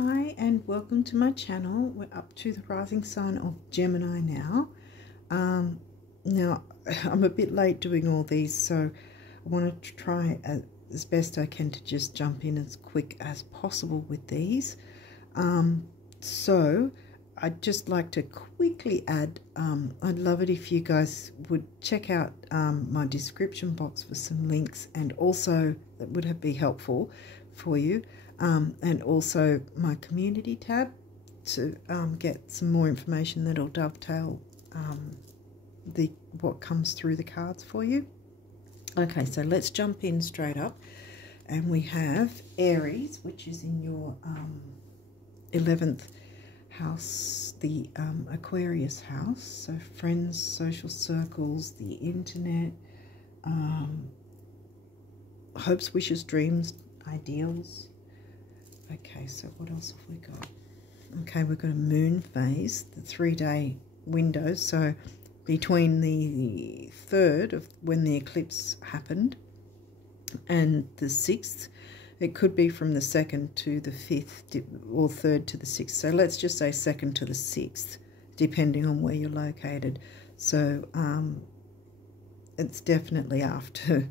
Hi and welcome to my channel. We're up to the rising sign of Gemini now. Now I'm a bit late doing all these, so I wanted to try as best I can to just jump in as quick as possible with these. So I'd just like to quickly add, I'd love it if you guys would check out my description box for some links, and also that would be helpful for you. And also my community tab to get some more information that'll dovetail what comes through the cards for you. Okay, so let's jump in straight up, and we have Aries, which is in your 11th house, the Aquarius house. So friends, social circles, the internet, hopes, wishes, dreams, ideals. Okay, so what else have we got? Okay, we've got a moon phase, the 3-day window. So between the 3rd of when the eclipse happened and the 6th, it could be from the 2nd to the 5th or 3rd to the 6th. So let's just say 2nd to the 6th, depending on where you're located. So it's definitely after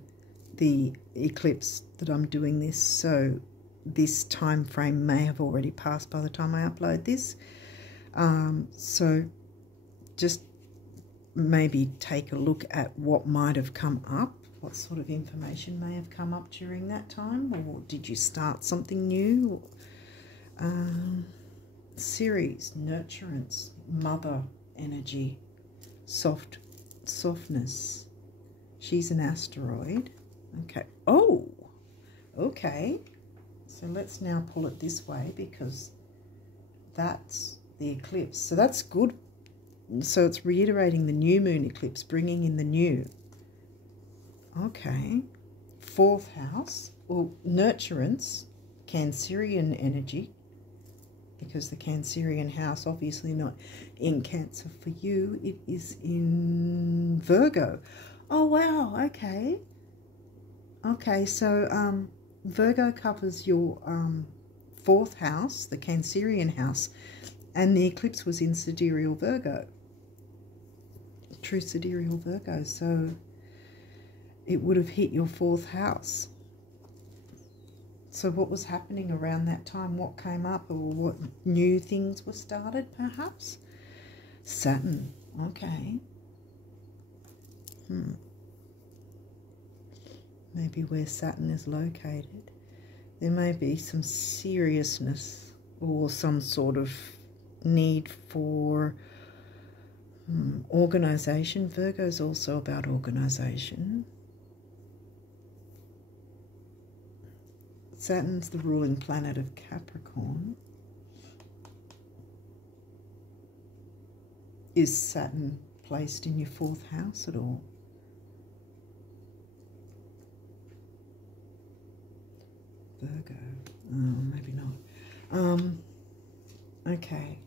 the eclipse that I'm doing this. So this time frame may have already passed by the time I upload this. So just maybe take a look at what might have come up, what sort of information may have come up during that time, or did you start something new? Series, nurturance, mother energy, softness. She's an asteroid. Okay. Oh, okay. So let's now pull it this way, because that's the eclipse. So that's good. So it's reiterating the new moon eclipse, bringing in the new. Okay. 4th house, or nurturance, Cancerian energy, because the Cancerian house, obviously not in Cancer for you, it is in Virgo. Oh, wow. Okay. Okay, so Virgo covers your 4th house, the Cancerian house, and the eclipse was in sidereal Virgo, true sidereal Virgo, so it would have hit your 4th house. So what was happening around that time? What came up, or what new things were started, perhaps? Saturn, okay. Maybe where Saturn is located, there may be some seriousness or some sort of need for organisation. Virgo is also about organisation. Saturn's the ruling planet of Capricorn. Is Saturn placed in your 4th house at all? Virgo, maybe not. Okay.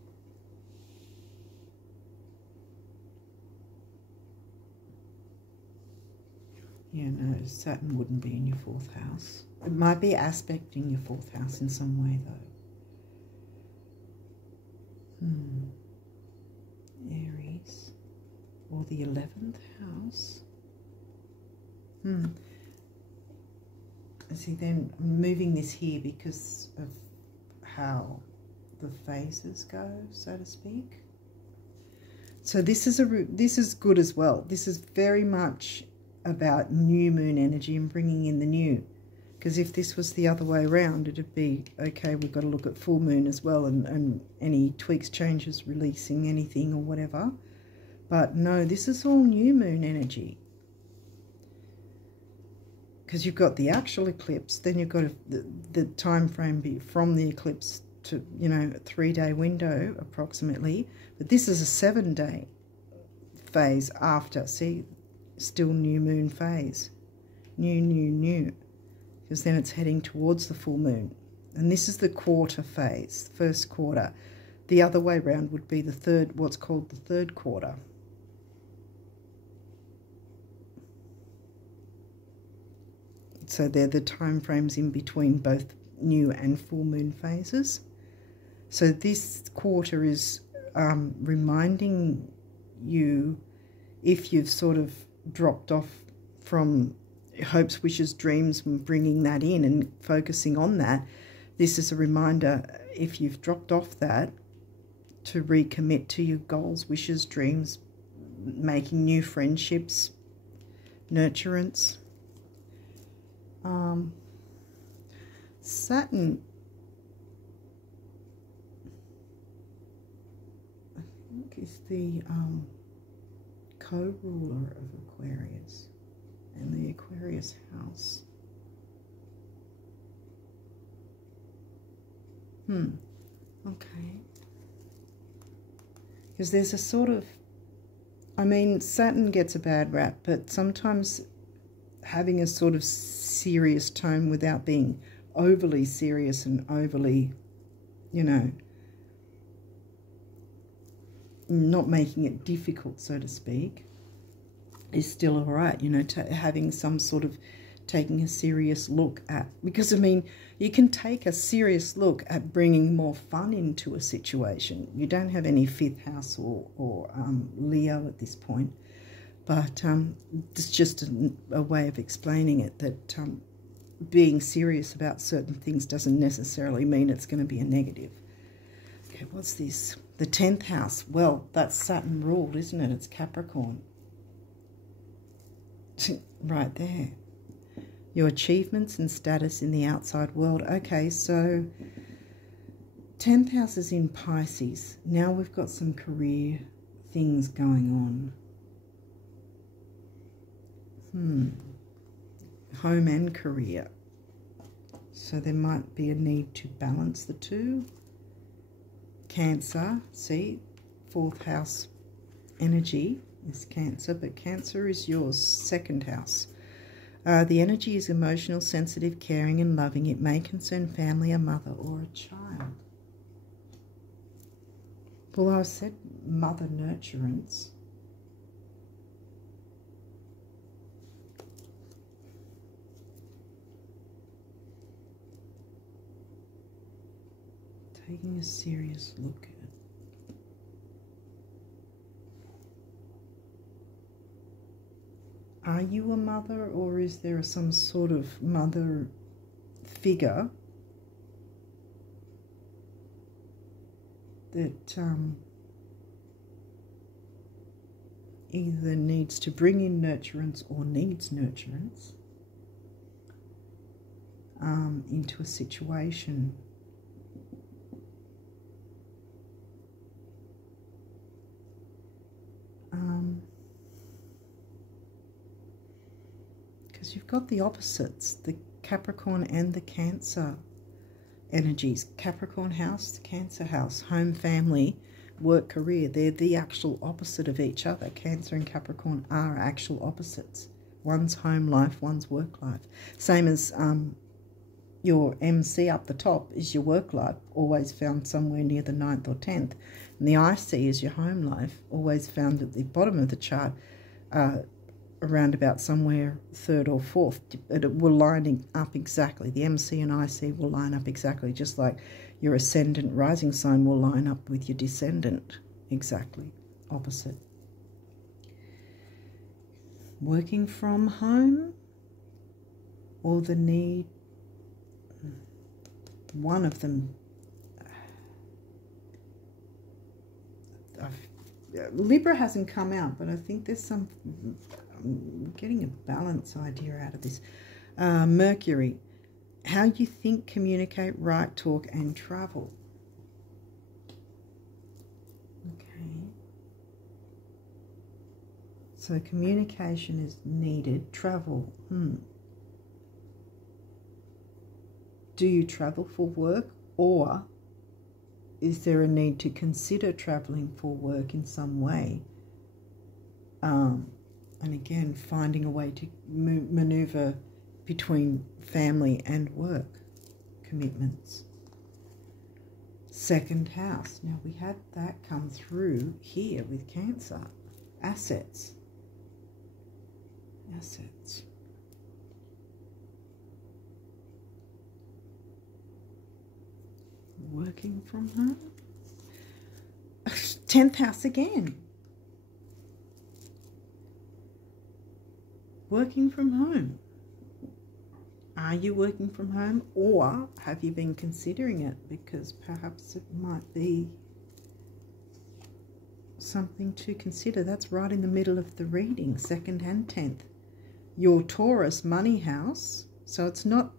Yeah, no, Saturn wouldn't be in your 4th house. It might be aspecting your 4th house in some way, though. Aries, or the 11th house. See, then I'm moving this here because of how the phases go, so to speak. So this is good as well. This is very much about new moon energy and bringing in the new. Because if this was the other way around, it'd be, okay, we've got to look at full moon as well, and any tweaks, changes, releasing anything or whatever. But no, this is all new moon energy. Because you've got the actual eclipse, then you've got the time frame from the eclipse to, you know, a 3-day window approximately. But this is a 7-day phase after. See, still new moon phase. New. Because then it's heading towards the full moon. And this is the quarter phase, first quarter. The other way round would be the third, what's called the 3rd quarter. So they're the time frames in between both new and full moon phases. So this quarter is reminding you, if you've sort of dropped off from hopes, wishes, dreams, and bringing that in and focusing on that, this is a reminder, if you've dropped off that, to recommit to your goals, wishes, dreams, making new friendships, nurturance. Saturn, I think, is the co-ruler of Aquarius and the Aquarius house. Okay. Because there's a sort of, I mean, Saturn gets a bad rap, but sometimes having a sort of serious tone without being overly serious and overly, you know, not making it difficult, so to speak, is still all right, you know, having some sort of taking a serious look at, because I mean, you can take a serious look at bringing more fun into a situation. You don't have any fifth house or Leo at this point, but it's just a way of explaining it, that being serious about certain things doesn't necessarily mean it's going to be a negative. Okay, what's this? The 10th house. Well, that's Saturn ruled, isn't it? It's Capricorn. Right there. Your achievements and status in the outside world. Okay, so 10th house is in Pisces. Now we've got some career things going on. Home and career. So there might be a need to balance the two. Cancer, see, 4th house energy is Cancer, but Cancer is your 2nd house. The energy is emotional, sensitive, caring and loving. It may concern family, a mother or a child. Well, I said mother nurturance. Taking a serious look at it. Are you a mother, or is there some sort of mother figure that either needs to bring in nurturance or needs nurturance into a situation? Because you've got the opposites, the Capricorn and the Cancer energies. Capricorn house, the Cancer house, home, family, work, career. They're the actual opposite of each other. Cancer and Capricorn are actual opposites. One's home life, one's work life. Same as your MC up the top is your work life, always found somewhere near the 9th or 10th. And the IC is your home life, always found at the bottom of the chart, around about somewhere 3rd or 4th. It will line up exactly. The MC and IC will line up exactly, just like your ascendant rising sign will line up with your descendant. Exactly opposite. Working from home, or the need, one of them, Libra hasn't come out, but I think there's some, I'm getting a balance idea out of this. Mercury, how you think, communicate, write, talk, and travel. Okay. So communication is needed. Travel. Do you travel for work, or is there a need to consider traveling for work in some way? And again, finding a way to maneuver between family and work commitments. 2nd house. Now we had that come through here with Cancer. Assets. Assets. Working from home. 10th house again. Working from home. Are you working from home, or have you been considering it? Because perhaps it might be something to consider. That's right in the middle of the reading, 2nd and 10th. Your Taurus money house. So it's not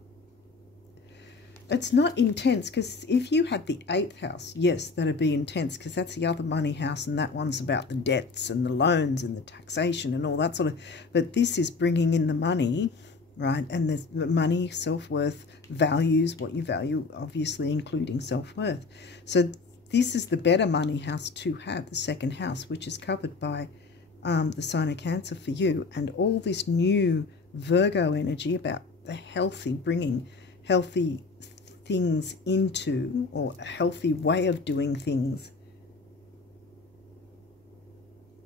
intense, because if you had the 8th house, yes, that'd be intense, because that's the other money house, and that one's about the debts and the loans and the taxation and all that sort of. But this is bringing in the money, right? And there's money, self-worth, values, what you value, obviously including self-worth. So this is the better money house to have, the 2nd house, which is covered by the sign of Cancer for you, and all this new Virgo energy about the healthy, bringing healthy things into, or a healthy way of doing things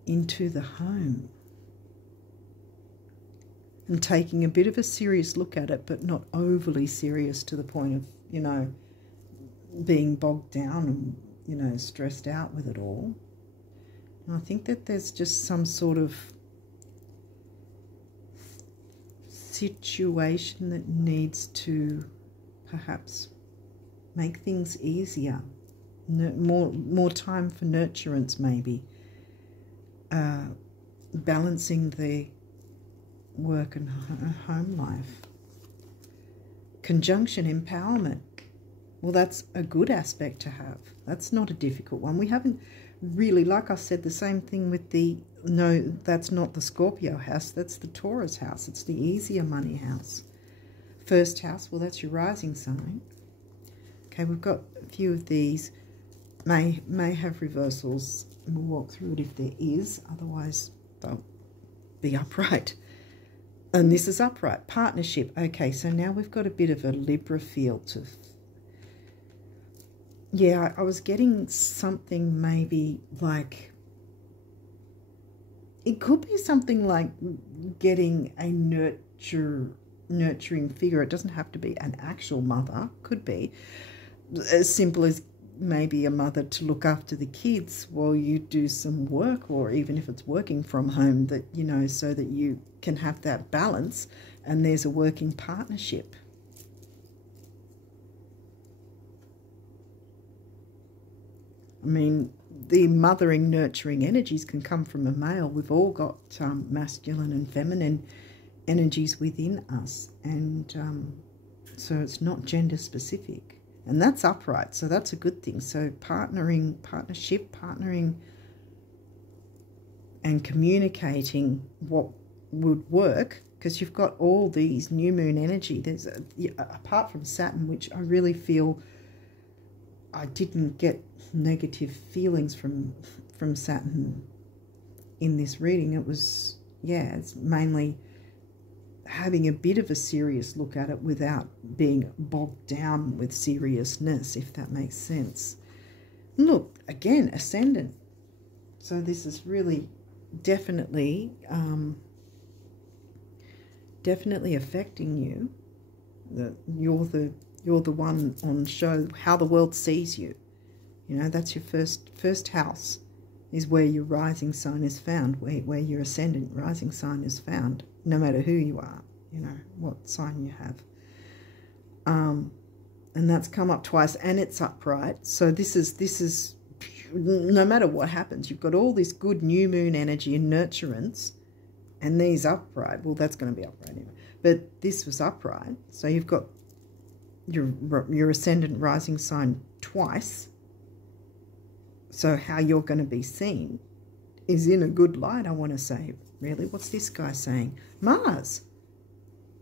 into the home, and taking a bit of a serious look at it, but not overly serious to the point of, you know, being bogged down and, you know, stressed out with it all. And I think that there's just some sort of situation that needs to perhaps make things easier, more time for nurturance, maybe, balancing the work and home life. Conjunction empowerment. Well, that's a good aspect to have. That's not a difficult one. We haven't really, like I said, the same thing with the, no, that's not the Scorpio house, that's the Taurus house. It's the easier money house. 1st house, well, that's your rising sign. Okay, we've got a few of these. May have reversals. We'll walk through it if there is. Otherwise, they'll be upright. And this is upright. Partnership. Okay, so now we've got a bit of a Libra feel to... Yeah, I was getting something maybe like... It could be something like getting a nurturing figure. It doesn't have to be an actual mother. Could be as simple as maybe a mother to look after the kids while you do some work, or even if it's working from home, that, you know, so that you can have that balance and there's a working partnership. I mean, the mothering, nurturing energies can come from a male. We've all got masculine and feminine energies within us, and so it's not gender specific, and that's upright, so that's a good thing. So partnership, partnering and communicating what would work, because you've got all these new moon energy. There's apart from Saturn, which I really feel I didn't get negative feelings from Saturn in this reading. It was, yeah, it's mainly having a bit of a serious look at it without being bogged down with seriousness, if that makes sense. Look, again, Ascendant. So this is really definitely affecting you. You're the one on show, how the world sees you. You know, that's your first house, is where your rising sign is found, where your ascendant rising sign is found, no matter who you are, you know, what sign you have. And that's come up twice, and it's upright. So this is, no matter what happens, you've got all this good new moon energy and nurturance, and these upright. Well, that's going to be upright anyway. But this was upright. So you've got your ascendant rising sign twice. So how you're going to be seen is in a good light, I want to say. Really, what's this guy saying? Mars.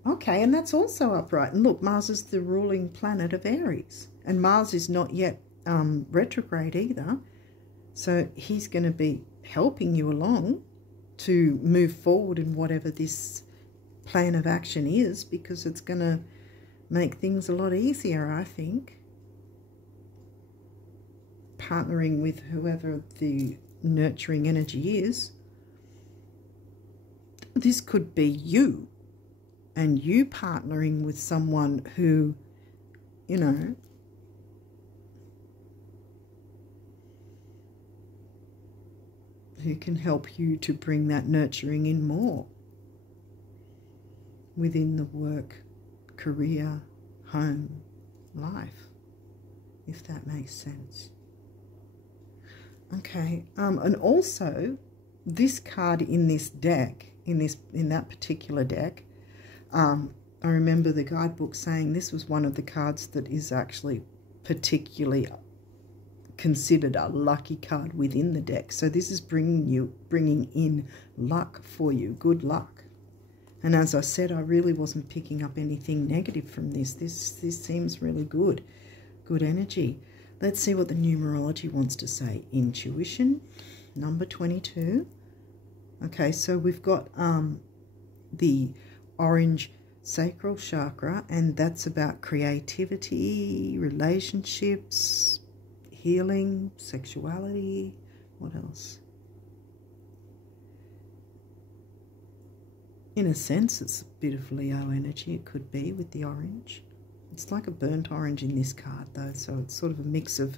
Okay, and that's also upright. And look, Mars is the ruling planet of Aries. And Mars is not yet retrograde either. So he's going to be helping you along to move forward in whatever this plan of action is, because it's going to make things a lot easier, I think. Partnering with whoever the nurturing energy is. This could be you, and you partnering with someone who, you know, who can help you to bring that nurturing in more within the work, career, home, life, if that makes sense. Okay, and also this card in this deck, in that particular deck, I remember the guidebook saying this was one of the cards that is actually particularly considered a lucky card within the deck. So this is bringing in luck for you, good luck. And as I said, I really wasn't picking up anything negative from this. This seems really good energy. Let's see what the numerology wants to say. Intuition, number 22. Okay, so we've got the orange sacral chakra, and that's about creativity, relationships, healing, sexuality. What else? In a sense, it's a bit of Leo energy. It could be with the orange. It's like a burnt orange in this card, though, so it's sort of a mix of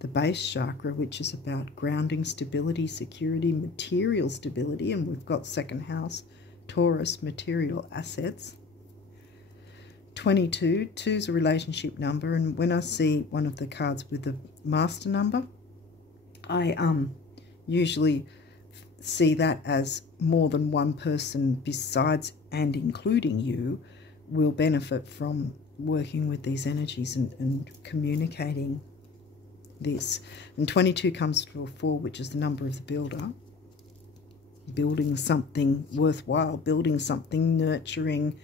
the base chakra, which is about grounding, stability, security, material stability, and we've got second house, Taurus, material assets. 22, 2 is a relationship number, and when I see one of the cards with the master number, I usually see that as more than one person besides and including you will benefit from working with these energies and communicating this. And 22 comes to a 4, which is the number of the builder. Building something worthwhile, building something nurturing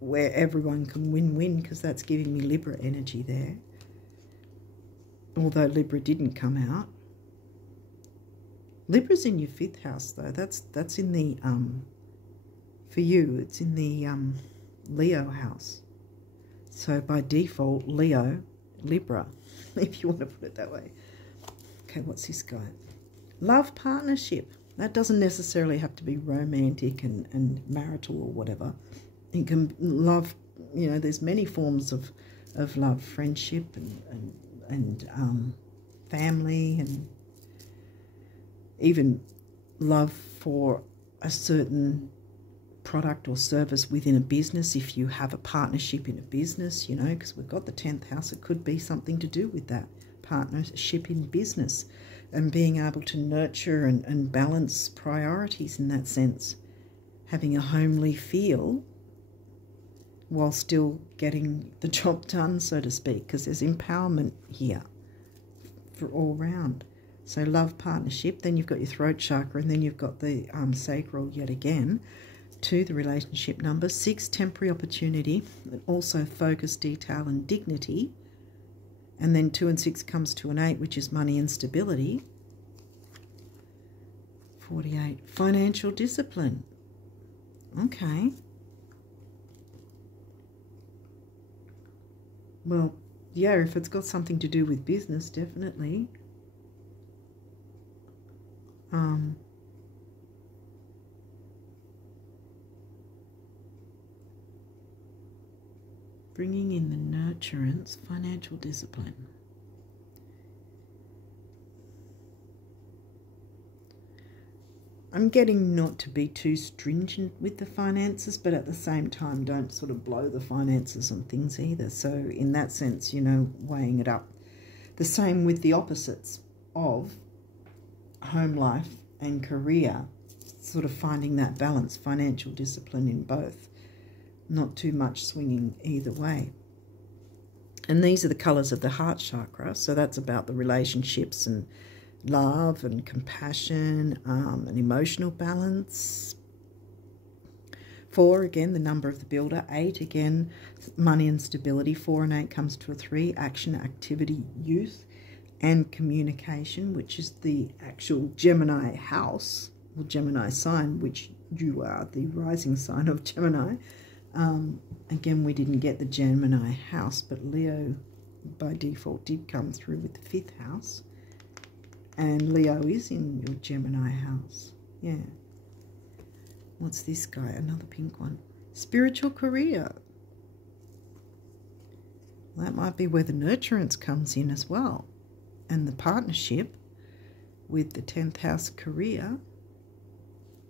where everyone can win-win, because that's giving me Libra energy there. Although Libra didn't come out. Libra's in your 5th house, though. That's in the, for you, it's in the Leo house. So by default, Leo, Libra, if you want to put it that way. Okay, what's this guy? Love partnership. That doesn't necessarily have to be romantic and marital or whatever. You can love, you know, there's many forms of love, friendship and family, and even love for a certain product or service within a business. If you have a partnership in a business, you know, because we've got the 10th house, it could be something to do with that partnership in business and being able to nurture and balance priorities in that sense, having a homely feel while still getting the job done, so to speak, because there's empowerment here for all round. So love, partnership, then you've got your throat chakra, and then you've got the sacral yet again. 2, the relationship number. 6, temporary opportunity, and also focus, detail and dignity. And then 2 and 6 comes to an 8, which is money and stability. 48, financial discipline. Okay. Well, yeah, if it's got something to do with business, definitely. Bringing in the nurturance, financial discipline. I'm getting not to be too stringent with the finances, but at the same time don't sort of blow the finances on things either. So in that sense, you know, weighing it up. The same with the opposites of home life and career, sort of finding that balance, financial discipline in both. Not too much swinging either way. And these are the colours of the heart chakra, so that's about the relationships and love and compassion and emotional balance. 4, again, the number of the builder. 8, again, money and stability. 4 and 8 comes to a 3, action, activity, youth and communication, which is the actual Gemini house, or Gemini sign, which you are the rising sign of Gemini. Again, we didn't get the Gemini house, but Leo by default did come through with the 5th house. And Leo is in your Gemini house. Yeah. What's this guy? Another pink one. Spiritual career. That might be where the nurturance comes in as well. And the partnership with the 10th house career,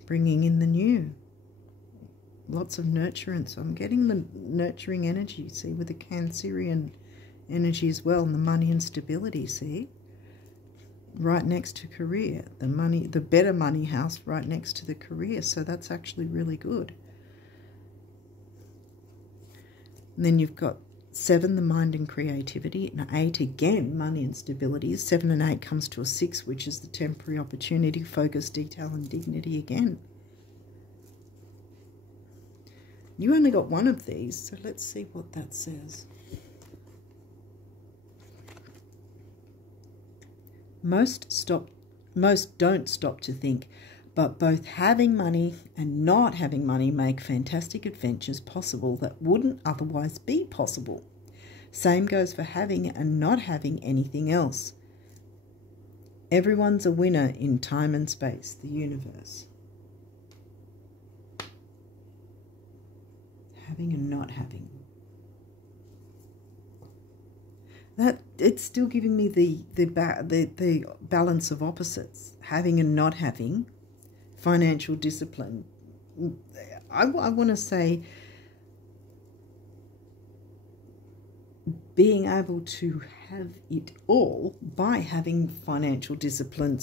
bringing in the new. Lots of nurturance. I'm getting the nurturing energy, see, with the Cancerian energy as well, and the money and stability, see? Right next to career. The money, the better money house right next to the career. So that's actually really good. And then you've got 7, the mind and creativity, and 8 again, money and stability. 7 and 8 comes to a 6, which is the temporary opportunity, focus, detail, and dignity again. You only got one of these, so let's see what that says. Most don't stop to think, but both having money and not having money make fantastic adventures possible that wouldn't otherwise be possible. Same goes for having and not having anything else. Everyone's a winner in time and space, the universe. Having and not having. That it's still giving me the balance of opposites. Having and not having. Financial discipline. I want to say being able to have it all by having financial discipline,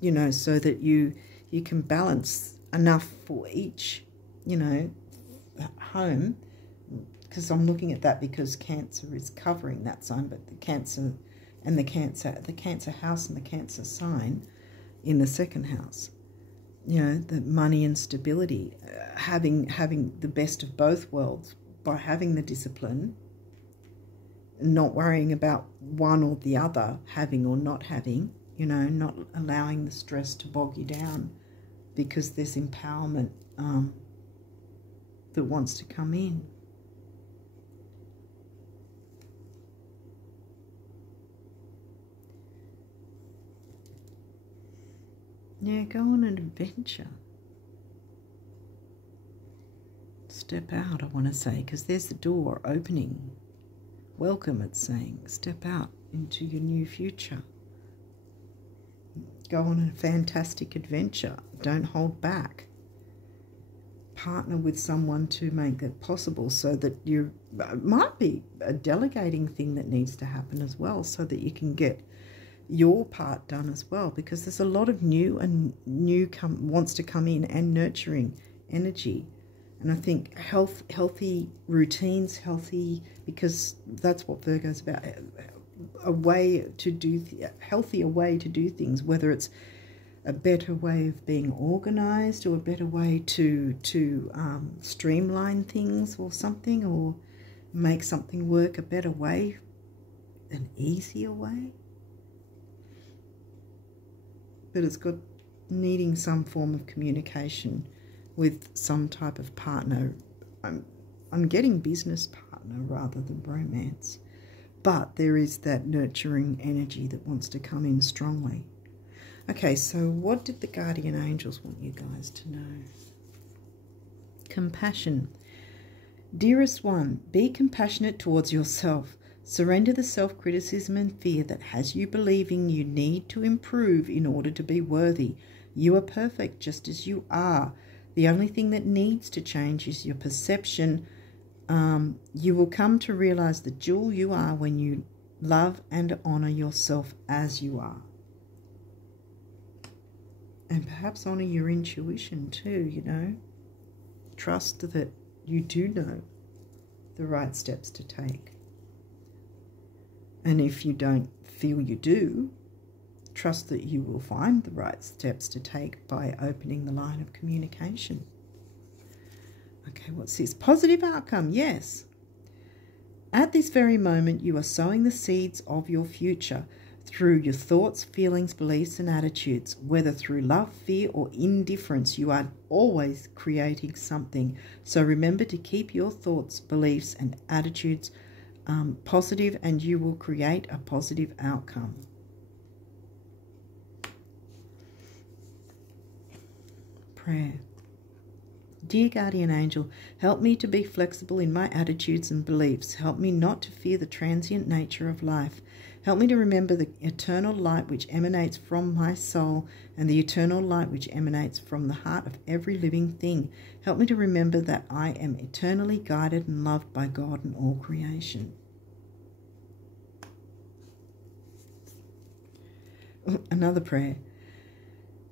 you know, so that you can balance enough for each, you know, home, because I'm looking at that because Cancer is covering that sign, but the Cancer and the Cancer house and the Cancer sign in the 2nd house, you know, the money and stability, having the best of both worlds by having the discipline, not worrying about one or the other, having or not having, you know, not allowing the stress to bog you down, because there's empowerment that wants to come in. Yeah, go on an adventure. Step out, I want to say, because there's the door opening. Welcome, it's saying. Step out into your new future. Go on a fantastic adventure. Don't hold back. Partner with someone to make that possible, so that you, it might be a delegating thing that needs to happen as well, so that you can get your part done as well, because there's a lot of new wants to come in, and nurturing energy. And I think healthy routines, because that's what Virgo's about, a way to do, healthier way to do things, whether it's a better way of being organized, or a better way to streamline things or something, or make something work a better way, an easier way. But it's got needing some form of communication with some type of partner. I'm getting business partner rather than romance. But there is that nurturing energy that wants to come in strongly. Okay, so what did the guardian angels want you guys to know? Compassion. Dearest one, be compassionate towards yourself. Surrender the self-criticism and fear that has you believing you need to improve in order to be worthy. You are perfect just as you are. The only thing that needs to change is your perception. You will come to realize the jewel you are when you love and honor yourself as you are. And perhaps honor your intuition too, you know. Trust that you do know the right steps to take. And if you don't feel you do, trust that you will find the right steps to take by opening the line of communication. Okay, what's this? Positive outcome, yes. At this very moment, you are sowing the seeds of your future through your thoughts, feelings, beliefs, and attitudes. Whether through love, fear, or indifference, you are always creating something. So remember to keep your thoughts, beliefs, and attitudes positive, and you will create a positive outcome. Prayer. Dear guardian angel, help me to be flexible in my attitudes and beliefs. Help me not to fear the transient nature of life. Help me to remember the eternal light which emanates from my soul and the eternal light which emanates from the heart of every living thing. Help me to remember that I am eternally guided and loved by God and all creation. Another prayer.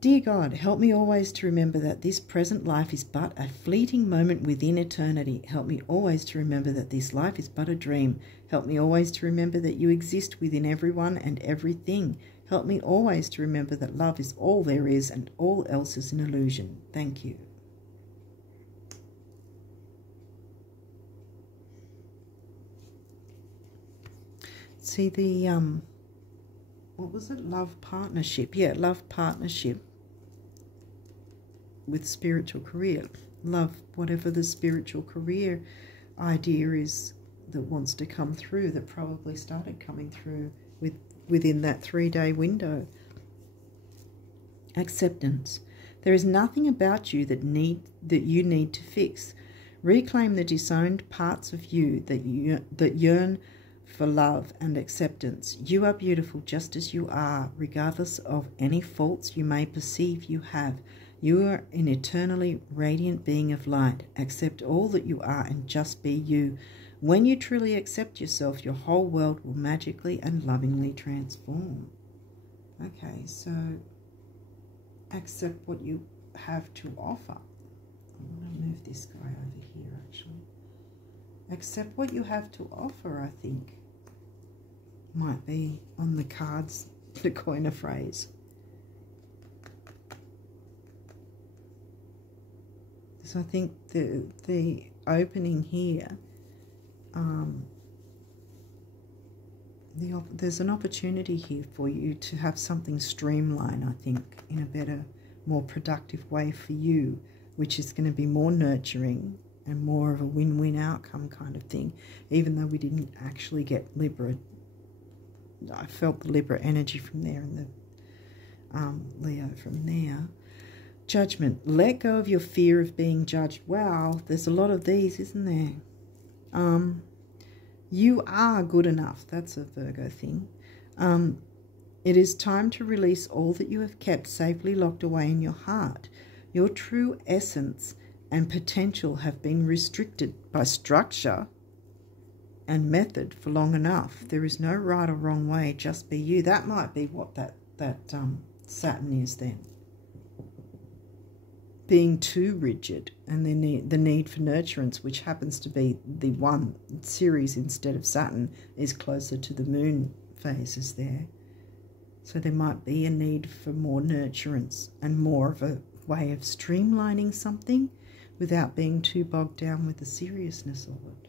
Dear God, help me always to remember that this present life is but a fleeting moment within eternity. Help me always to remember that this life is but a dream. Help me always to remember that you exist within everyone and everything. Help me always to remember that love is all there is and all else is an illusion. Thank you. See the, what was it? Love partnership. Yeah, love partnership with spiritual career. Love whatever the spiritual career idea is that wants to come through, that probably started coming through within that 3-day window. Acceptance. There is nothing about you that you need to fix. Reclaim the disowned parts of you that yearn for love and acceptance. You are beautiful just as you are, regardless of any faults you may perceive you have. You are an eternally radiant being of light. Accept all that you are and just be you. When you truly accept yourself, your whole world will magically and lovingly transform. Okay, so accept what you have to offer. I'm going to move this guy over here, actually. Accept what you have to offer, I think, might be on the cards to coin a phrase. So I think the opening here, there's an opportunity here for you to have something streamlined, I think, in a better, more productive way for you, which is going to be more nurturing and more of a win-win outcome kind of thing, even though we didn't actually get Libra. I felt the Libra energy from there and the Leo from there. Judgment. Let go of your fear of being judged. Wow, there's a lot of these, isn't there? You are good enough. That's a Virgo thing. It is time to release all that you have kept safely locked away in your heart. Your true essence and potential have been restricted by structure and method for long enough. There is no right or wrong way, just be you. That might be what that Saturn is then. Being too rigid, and the need for nurturance, which happens to be the one Ceres instead of Saturn, is closer to the moon phases there. So there might be a need for more nurturance and more of a way of streamlining something without being too bogged down with the seriousness of it.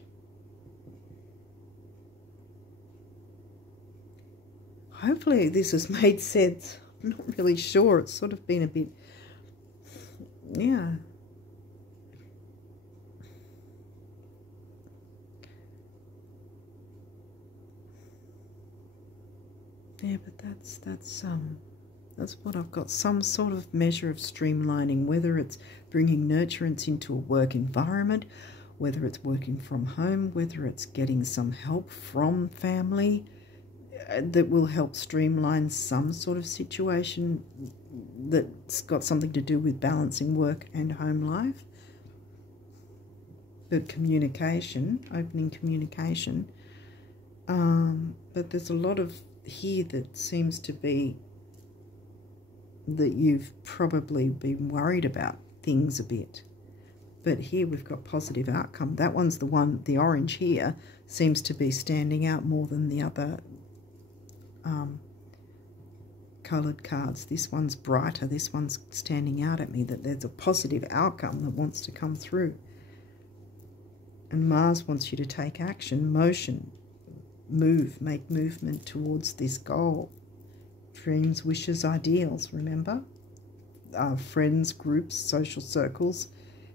Hopefully this has made sense. I'm not really sure. It's sort of been a bit, yeah. Yeah, but that's what I've got. Some sort of measure of streamlining, whether it's bringing nurturance into a work environment, whether it's working from home, whether it's getting some help from family that will help streamline some sort of situation that's got something to do with balancing work and home life. But communication, opening communication. But there's a lot of here that seems to be that you've probably been worried about things a bit. But here we've got positive outcome. That one's the one, the orange here, seems to be standing out more than the other coloured cards. This one's brighter. This one's standing out at me, that there's a positive outcome that wants to come through. And Mars wants you to take action, motion, move, make movement towards this goal. Dreams, wishes, ideals, remember? Friends, groups, social circles,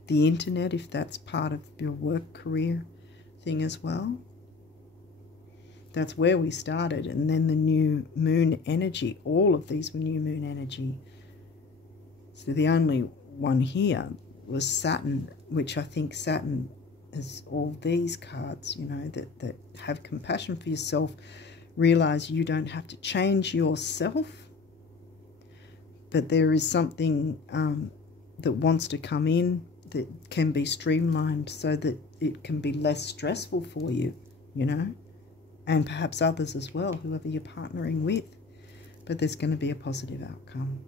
the internet, if that's part of your work career thing as well. That's where we started. And then the new moon energy, all of these were new moon energy. So the only one here was Saturn, which I think Saturn is all these cards, you know, that have compassion for yourself, realize you don't have to change yourself, but there is something that wants to come in that can be streamlined so that it can be less stressful for you, you know, and perhaps others as well, whoever you're partnering with. But there's going to be a positive outcome.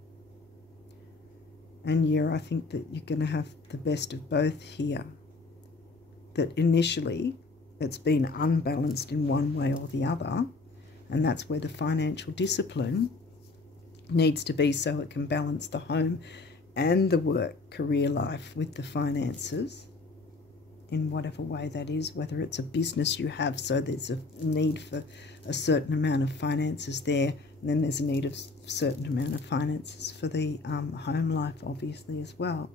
And yeah, I think that you're going to have the best of both here. That initially it's been unbalanced in one way or the other, and that's where the financial discipline needs to be, so it can balance the home and the work career life with the finances in whatever way that is, whether it's a business you have, so there's a need for a certain amount of finances there, and then there's a need of a certain amount of finances for the home life, obviously, as well.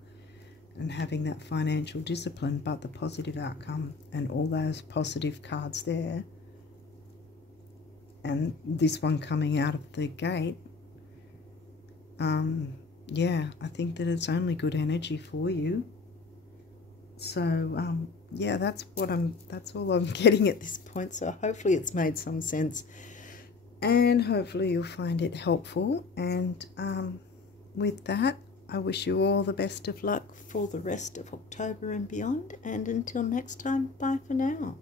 And having that financial discipline, but the positive outcome and all those positive cards there, and this one coming out of the gate, yeah, I think that it's only good energy for you. So yeah, that's all I'm getting at this point. So hopefully it's made some sense, and hopefully you'll find it helpful. And with that, I wish you all the best of luck for the rest of October and beyond. And until next time, bye for now.